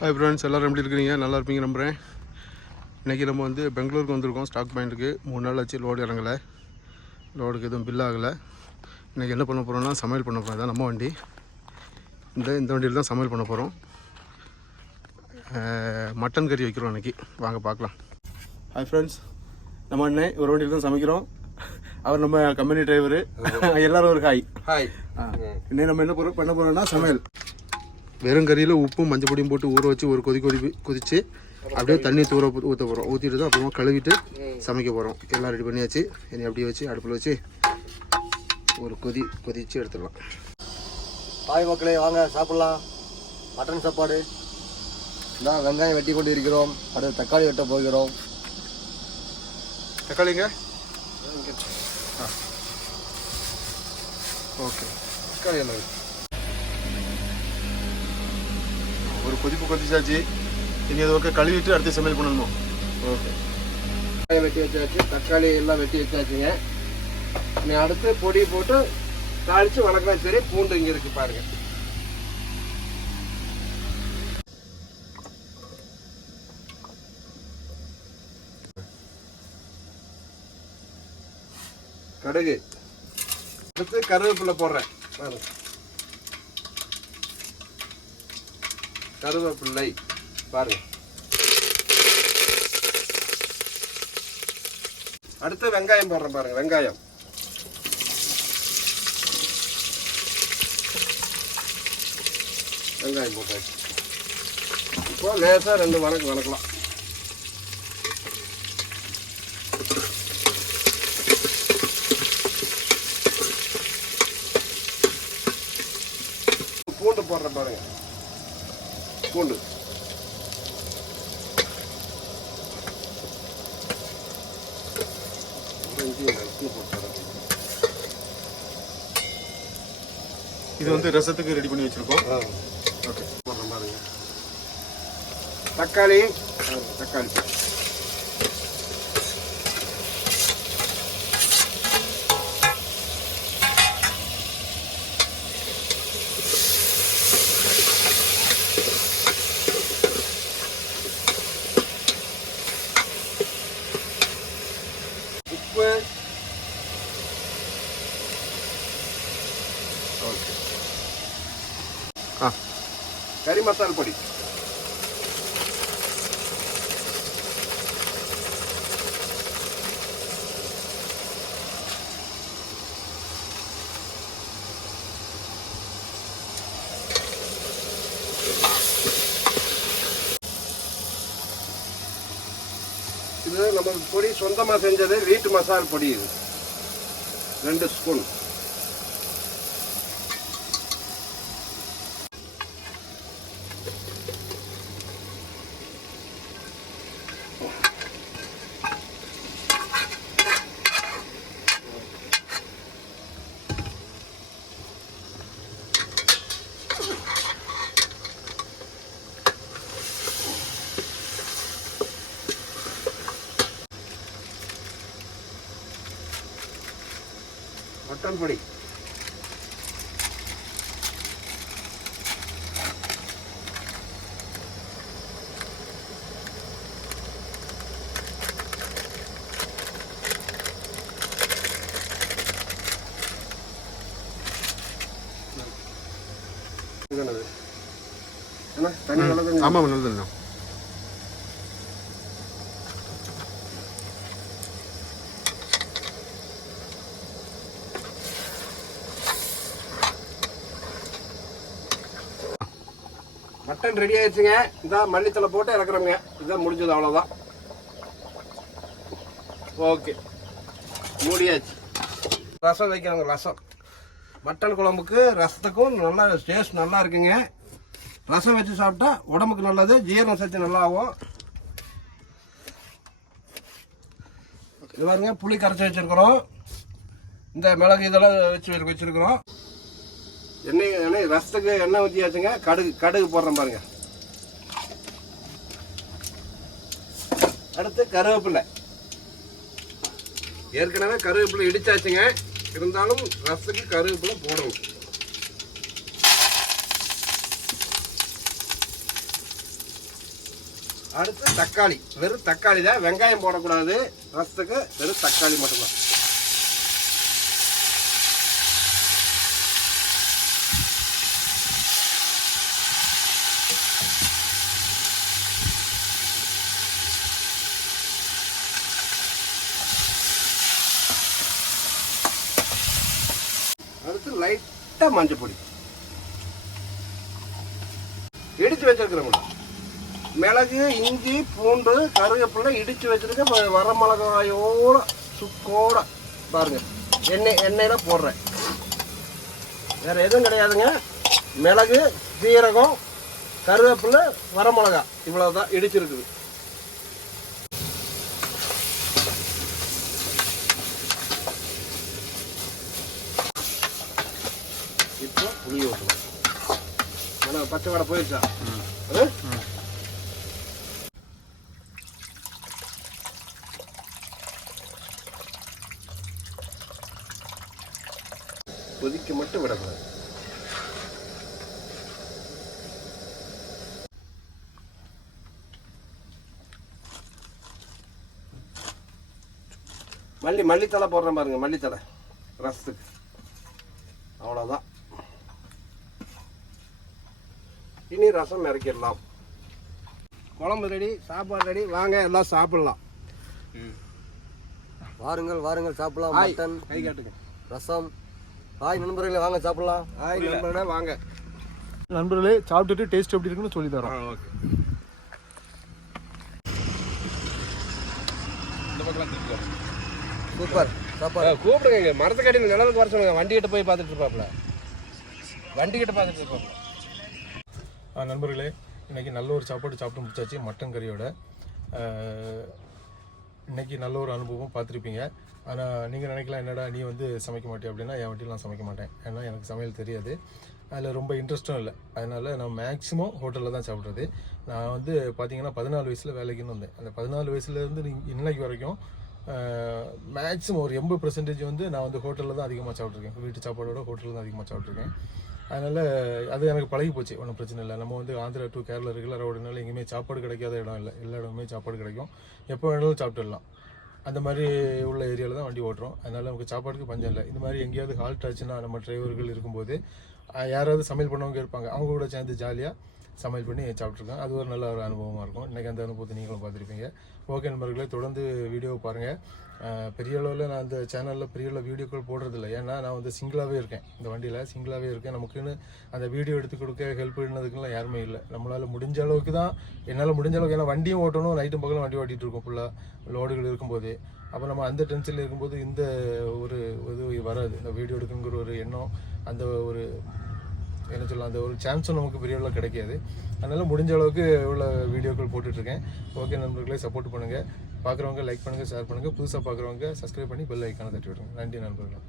Hi friends, எல்லோரும் எப்படி இருக்கிறீங்க? நல்லா இருப்பீங்க நம்புகிறேன். இன்றைக்கி நம்ம வந்து பெங்களூருக்கு வந்திருக்கோம். ஸ்டாக் பாயிண்ட்டுக்கு 3 நாள் ஆச்சு. லோடு இறங்கலை, லோடுக்கு எதுவும் பில் ஆகலை. இன்றைக்கி என்ன பண்ண போகிறோம்னா சமையல் பண்ண போகிறோம். தான் நம்ம வண்டி, இந்த வண்டியில் தான் சமையல் பண்ண போகிறோம். மட்டன் கறி வைக்கிறோம் இன்றைக்கி. வாங்க பார்க்கலாம். ஹாய் ஃப்ரெண்ட்ஸ், நம்ம அண்ணன் ஒரு வண்டியில் தான் சமைக்கிறோம். அவர் நம்ம கம்பெனி டிரைவரு. எல்லோரும் ஒரு ஹாய். இன்னும் நம்ம என்ன பண்ண போகிறோம்னா சமையல். வெறும் கறியில் உப்பும் மஞ்சள் பொடியும் போட்டு ஊற வச்சு ஒரு கொதிச்சு அப்படியே தண்ணி ஊற்ற போகிறோம். ஊற்றிட்டு தான் அப்புறமா கழுவிட்டு சமைக்க போகிறோம். எல்லாம் ரெடி பண்ணியாச்சு. இனி அப்படியே வச்சு அடுப்பில் வச்சு ஒரு கொதிச்சு எடுத்துடலாம். ஹாய் மக்களே, வாங்க சாப்பிட்லாம். மட்டன் சாப்பாடு தான். வெங்காயம் வெட்டி கொண்டு இருக்கிறோம். அடுத்து தக்காளி வெட்ட போகிறோம். தக்காளிங்க ஓகே. தக்காளி எல்லாம் ஒரு கொதிச்சாச்சு. இனி அது ஓகே, கழுவிட்டு அடுத்து சமையல் பண்ணணுமோ? ஓகே. வெங்காயம் வெட்டி வச்சாச்சு, தக்காளி எல்லாம் வெட்டி வச்சாச்சுங்க. நீ அடுத்து பொடி போட்டு தாளித்து வணக்கம். சரி, பூண்டு இங்கே இருக்குது பாருங்க. கடுகு, அடுத்து கருவேப்பிலை போடுறேன் பாருங்க. கருவேப்பிள்ளை பாருங்க. அடுத்து வெங்காயம் போடுறேன் பாருங்க. வெங்காயம் போட்டாச்சு. இப்போ லேசாக 2 வணக்கலாம். பூண்டு போடுறேன் பாருங்க. பூண்டு இது வந்து ரசத்துக்கு ரெடி பண்ணி வச்சிருக்கோம். ஓகே, போடுறேன் பாருங்க. தக்காளி உப்பு. ஓகே. கறி மசால் பொடி. இது நம்ம பொடி சொந்தமாக செஞ்சது, வீட்டு மசால் பொடி. இது 2 ஸ்பூன். மட்டன் பொடி. ஆமாம், நல்லதுண்ணா. மட்டன் ரெடி ஆயிடுச்சுங்க. இதான் மல்லித்தலை போட்டு இறக்குறோங்க. இதுதான் முடிஞ்சது, அவ்வளோதான். ஓகே, மூடியாச்சு. ரசம் வைக்கிறோங்க. ரசம் மட்டன் குழம்புக்கு ரசத்துக்கும் நல்லா டேஸ்ட் நல்லா இருக்குங்க. ரசம் வச்சு சாப்பிட்டா உடம்புக்கு நல்லது, ஜீரண சக்தி நல்லா ஆகும். இது பாருங்க, புளி கரைச்சி வச்சிருக்கிறோம். இந்த மிளகு இதெல்லாம் வச்சிருக்கிறோம். எண்ணெய் ரசத்துக்கு எண்ணெய் ஊற்றியாச்சுங்க. கடுகு போடுறேன் பாருங்க. அடுத்து கருவேப்பிலை. ஏற்கனவே கருவேப்பிலை இடிச்சாச்சுங்க. இருந்தாலும் ரசத்துக்கு கருவேப்பிலை போடணும். அடுத்து தக்காளி, வெறும் தக்காளி தான், வெங்காயம் போடக்கூடாது ரசத்துக்கு, வெறும் தக்காளி மட்டும்தான். அடுத்து லைட்டாக மஞ்சள் பொடி இடித்து வச்சிருக்கிறோம்ல, மிளகு, இஞ்சி, பூண்டு, கருவேப்பிலை இடித்து வச்சுருக்க வர மிளகாயோட சுக்கோட பாருங்க. எண்ணெயில் போடுறேன், வேறு எதுவும் கிடையாதுங்க. மிளகு, சீரகம், கருவேப்பிலை, வர மிளகா இவ்வளோதான் இடிச்சிருக்குது. இப்போ புளி ஊற்றணும். ஆனால் பச்சை வடை போயிடுச்சா? கொதிக்க மட்டும் விடக்கூடாது. மல்லித்தலை போடுறேன் பாருங்க, மல்லித்தலை ரசத்துக்கு. அவ்வளோதான். இனி ரசம் இறக்கிடலாம். குழம்பு ரெடி, சாப்பாடு ரெடி, வாங்க எல்லாம் சாப்பிடலாம். வாருங்கள் வாருங்கள் சாப்பிடலாம். மட்டன் கை காட்டுங்க, ரசம். ஹாய் நண்பர்களே, வாங்க சாப்பிடலாம். ஹாய் நண்பர்களே, வாங்க. நண்பர்களே, சாப்பிட்டுட்டு டேஸ்ட் எப்படி இருக்குன்னு சொல்லி தரோம். ஓகே. இந்த பக்கம் திருப்பி சூப்பர் சாப்பாடு. கூப்பிடுங்க, மரத்துக்கடியில் நிலவுக்கு வர சொல்லுங்க. வண்டிகிட்ட போய் பார்த்துட்டு இருப்பாப்ல, வண்டிகிட்ட பார்த்துட்டு இருப்பாப்ல. நண்பர்களே, இன்றைக்கி நல்ல ஒரு சாப்பாடு சாப்பிட்டு முடிச்சாச்சு, மட்டன் கறியோட. இன்றைக்கி நல்ல ஒரு அனுபவம் பார்த்துருப்பீங்க. ஆனால் நீங்கள் நினைக்கலாம், என்னடா நீ வந்து சமைக்க மாட்டேன் அப்படின்னா, என் வண்டியில் நான் சமைக்க மாட்டேன். ஏன்னா எனக்கு சமையல் தெரியாது, அதில் ரொம்ப இன்ட்ரெஸ்ட்டும் இல்லை. அதனால் நான் மேக்ஸிமம் ஹோட்டலில் தான் சாப்பிட்றது. நான் வந்து பார்த்திங்கன்னா 14 வயசில் வேலைக்குன்னு வந்தேன். அந்த 14 வயசுலேருந்து இன்னைக்கு வரைக்கும் மேக்ஸிமம் ஒரு 80% வந்து நான் வந்து ஹோட்டலில் தான் அதிகமாக சாப்பிட்ருக்கேன். வீட்டு சாப்பாடோட ஹோட்டலில் தான் அதிகமாக சாப்பிட்ருக்கேன். அதனால் அது எனக்கு பழகி போச்சு, ஒன்றும் பிரச்சனை இல்லை. நம்ம வந்து ஆந்திரா டு கேரளா ரெகுலர் ரோடுனால எங்கேயுமே சாப்பாடு கிடைக்காத இடம் இல்லை. எல்லா இடமுமே சாப்பாடு கிடைக்கும், எப்போ வேணாலும் சாப்பிட்டுடலாம். அந்த மாதிரி உள்ள ஏரியாவில் தான் வண்டி ஓட்டுறோம். அதனால் நமக்கு சாப்பாடுக்கு பஞ்சம் இல்லை. இந்த மாதிரி எங்கேயாவது ஹால்ட் ஆச்சுன்னா நம்ம டிரைவர்கள் இருக்கும்போது யாராவது சமையல் பண்ணவங்க இருப்பாங்க, அவங்க கூட சேர்ந்து ஜாலியாக சமையல் பண்ணி சாப்பிட்ருக்கோம். அது ஒரு நல்ல ஒரு அனுபவமாக இருக்கும். இன்றைக்கி அந்த அனுபவத்தை நீங்களும் பார்த்துருப்பீங்க. ஓகே நண்பர்களே, தொடர்ந்து வீடியோவை பாருங்கள். பெரிய அளவில் நான் அந்த சேனலில் பெரிய அளவு வீடியோக்கள் போடுறதில்ல. ஏன்னா நான் வந்து சிங்கிளாகவே இருக்கேன், இந்த வண்டியில் சிங்கிளாகவே இருக்கேன். நமக்குன்னு அந்த வீடியோ எடுத்து கொடுக்க ஹெல்ப் பண்ணதுக்குலாம் யாருமே இல்லை. நம்மளால் முடிஞ்ச அளவுக்கு தான், என்னால் முடிஞ்ச அளவுக்கு. ஏன்னா வண்டியும் ஓட்டணும், நைட்டும் பகலும் வண்டி ஓட்டிகிட்டு இருக்கோம் ஃபுல்லாக லோடுகள் இருக்கும்போது. அப்போ நம்ம அந்த டென்ஷனில் இருக்கும்போது இந்த ஒரு இது வராது, இந்த வீடியோ எடுக்குங்கிற ஒரு எண்ணம், அந்த ஒரு என்ன சொல்லலாம், அந்த ஒரு சான்ஸும் நமக்கு பெரிய அளவில் கிடைக்காது. அதனால் முடிஞ்ச அளவுக்கு உள்ள வீடியோக்கள் போட்டுட்ருக்கேன். ஓகே நண்பர்களே, சப்போர்ட் பண்ணுங்கள். பார்க்குறவங்க லைக் பண்ணுங்கள், ஷேர் பண்ணுங்கள். புதுசாக பார்க்குறவங்க சப்ஸ்கிரைப் பண்ணி பெல் ஐக்கானை தட்டி விடுங்க. நன்றி நண்பர்களே.